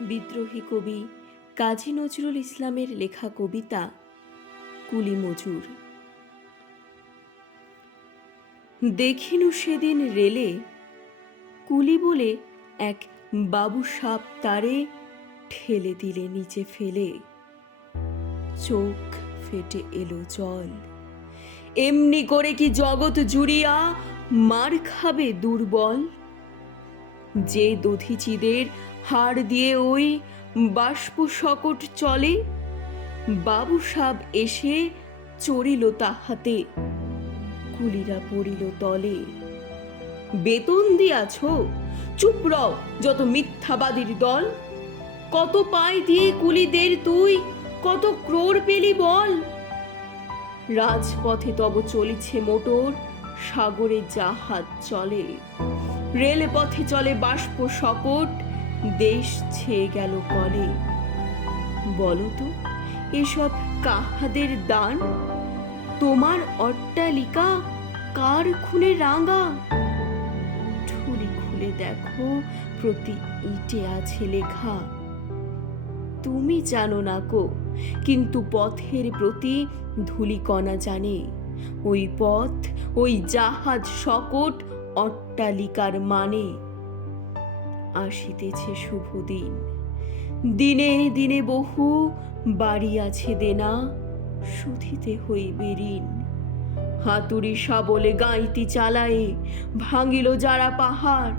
বিদ্রোহী কবি কাজী নজরুল ইসলামের লেখা কবিতা কুলি মজুর। দেখিনু সেদিন রেলে কুলি বলে এক বাবু সাপ তারে ঠেলে দিলে নিচে ফেলে। চোখ ফেটে এলো জল। এমনি করে কি জগৎ জুড়িয়া মার খাবে দুর্বল? যে দধিচিদের হাড় দিয়ে ওই বাষ্প শকট চলে, বাবু সাব এসে চড়িল তাহাতে, কুলিরা পড়িল তলে। বেতন দিয়াছ? চুপ রও যত মিথ্যাবাদীর দল। কত পায় দিয়ে কুলিদের তুই কত ক্রোড় পেলি বল? রাজপথে তব চলিছে মোটর, সাগরে জাহাজ চলে। রেলপথে চলে বাষ্প শকট, দেশ ছেয়ে গেল কলে। বলতো এসব কাহাদের দান? তোমার অট্টালিকা কার খুনে রাঙা? ঠুলি খুলে দেখো প্রতি ইটে আছে লেখা। তুমি জানো না কো, কিন্তু পথের প্রতি ধূলিকণা জানে। ওই পথ, ওই জাহাজ শকট অট্টালিকার মানে। আসিতেছে শুভ দিন, দিনে দিনে বহু বাড়ি আছে দেনা, শুধিতে হইবে ঋণ। হাতুড়ি শাবলে গাঁইতি চালায়ে ভাঙিল যারা পাহাড়,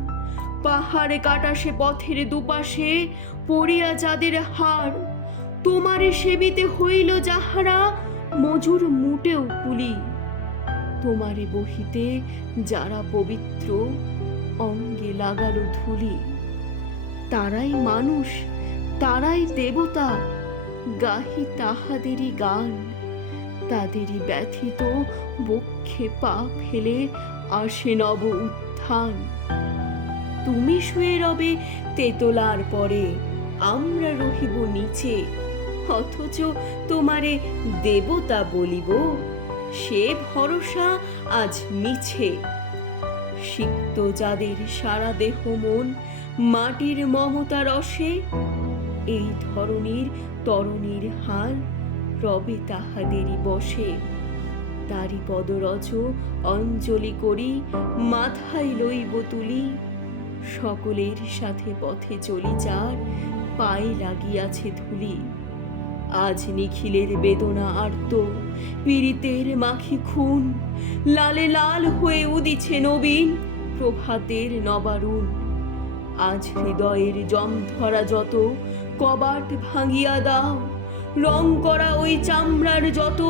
পাহাড়ে কাটা সে পথের দুপাশে পড়িয়া যাদের হাড়। তোমারে সেবিতে হইল যাহারা মজুর মুটেও কুলি, তোমারে বহিতে যারা পবিত্র অঙ্গে লাগালো ধুলি। তারাই মানুষ, তারাই দেবতা, গাহি তাহাদেরই গান। তাদেরই ব্যথিত বক্ষে পা ফেলে আসে নব উত্থান। তুমি শুয়ে রবে তেতলার পরে, আমরা রহিব নিচে। অথচ তোমারে দেবতা বলিব, সে ভরসা আজ মিছে। সিক্ত যাদের সারা দেহ মন মাটির মমতা রসে, এই ধরনীর তরণীর হাল রবে তাহাদেরই বসে। তারি পদরজ অঞ্জলি করি মাথায় লইব তুলি, সকলের সাথে পথে চলি যার পায়ে লাগিয়াছে ধুলি। আজ নিখিলের বেদনা আর্ত, পীড়িতের মাখি খুন, লালে লাল হয়ে উদিছে নবীন প্রভাতের নবারুণ। আজ হৃদয়ের জম ধরা যত কবাট ভাঙিয়া দাও, রং করা ওই চামড়ার যত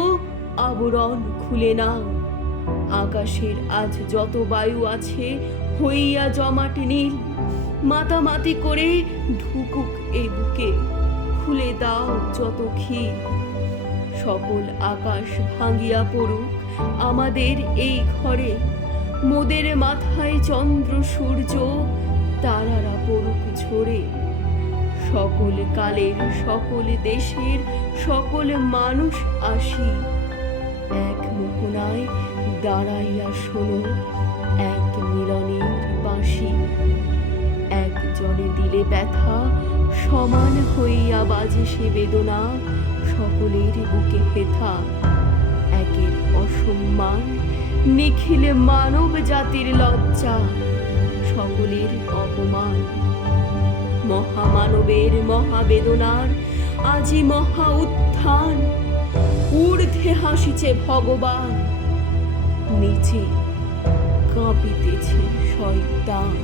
আবরণ খুলে নাও। আকাশের আজ যত বায়ু আছে হইয়া জমাট নীল, মাতামাতি করে ঢুকুক এ বুকে, খুলে দাও যত খিল। সকল আকাশ ভাঙিয়া পড়ুক আমাদের এই ঘরে, মোদের মাথায় চন্দ্র সূর্য তারারা পড়ুক ঝরে। সকল কালের সকল দেশের সকল মানুষ আসি, এক মুকুনায় দাঁড়াইয়া শোনো এক মিলনের বাঁশি। একজনে দিলে ব্যথা সমান হইয়া বাজে সে বেদনা, সকলের বুকে হেথা। একের অসম্মান নিখিলে মানব জাতির লজ্জা, সকলের অপমান। মহামানবের মহাবেদনার আজি মহা উত্থান, ঊর্ধ্বে হাসিছে ভগবান, নিচে কাঁপিতেছে শয়তান।